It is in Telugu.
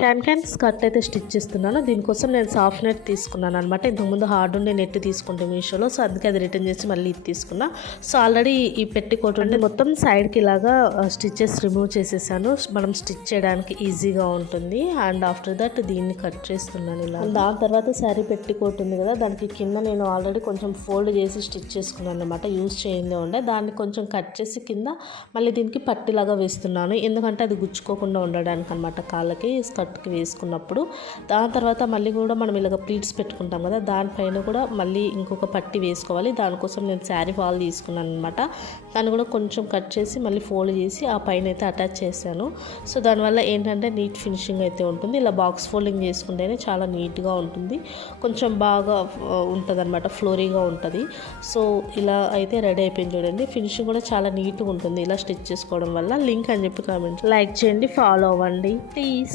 క్యాన్ స్కర్ట్ అయితే స్టిచ్ చేస్తున్నాను. దీనికోసం నేను సాఫ్ట్ నెట్ తీసుకున్నాను అనమాట. ఇంతకుముందు హార్డ్ ఉండే నెట్ తీసుకుంటే మీషోలో, సో అందుకే అది రిటర్న్ చేసి మళ్ళీ ఇది తీసుకున్నా. సో ఆల్రెడీ ఈ పెట్టికోట్ ఉంటే మొత్తం సైడ్కి ఇలాగా స్టిచెస్ రిమూవ్ చేసేసాను. మనం స్టిచ్ చేయడానికి ఈజీగా ఉంటుంది. అండ్ ఆఫ్టర్ దట్ దీన్ని కట్ చేస్తున్నాను ఇలా. దాని తర్వాత శారీ పెట్టికోట్ ఉంది కదా, దానికి కింద నేను ఆల్రెడీ కొంచెం ఫోల్డ్ చేసి స్టిచ్ చేసుకున్నాను అనమాట. యూజ్ చేయిందే ఉండే దాన్ని కొంచెం కట్ చేసి కింద మళ్ళీ దీనికి పట్టిలాగా వేస్తున్నాను. ఎందుకంటే అది గుచ్చుకోకుండా ఉండడానికి అనమాట కాళ్ళకి స్కర్ట్కి వేసుకున్నప్పుడు. దాని తర్వాత మళ్ళీ కూడా మనం ఇలాగ ప్లీట్స్ పెట్టుకుంటాం కదా, దానిపైన కూడా మళ్ళీ ఇంకొక పట్టి వేసుకోవాలి. దానికోసం నేను శారీ ఫాల్ తీసుకున్నాను అనమాట. దాన్ని కూడా కొంచెం కట్ చేసి మళ్ళీ ఫోల్డ్ చేసి ఆ పైన అయితే అటాచ్ చేశాను. సో దానివల్ల ఏంటంటే నీట్ ఫినిషింగ్ అయితే ఉంటుంది. ఇలా బాక్స్ ఫోల్డింగ్ చేసుకుంటేనే చాలా నీట్గా ఉంటుంది, కొంచెం బాగా ఉంటుంది అనమాట, ఫ్లోరీగా ఉంటుంది. సో ఇలా అయితే రెడీ అయిపోయింది చూడండి. ఫినిషింగ్ కూడా చాలా నీట్గా ఉంటుంది ఇలా స్టిచ్ చేసుకోవడం వల్ల. లింక్ అని చెప్పి కామెంట్ లైక్ చేయండి, ఫాలో అవ్వండి ప్లీజ్.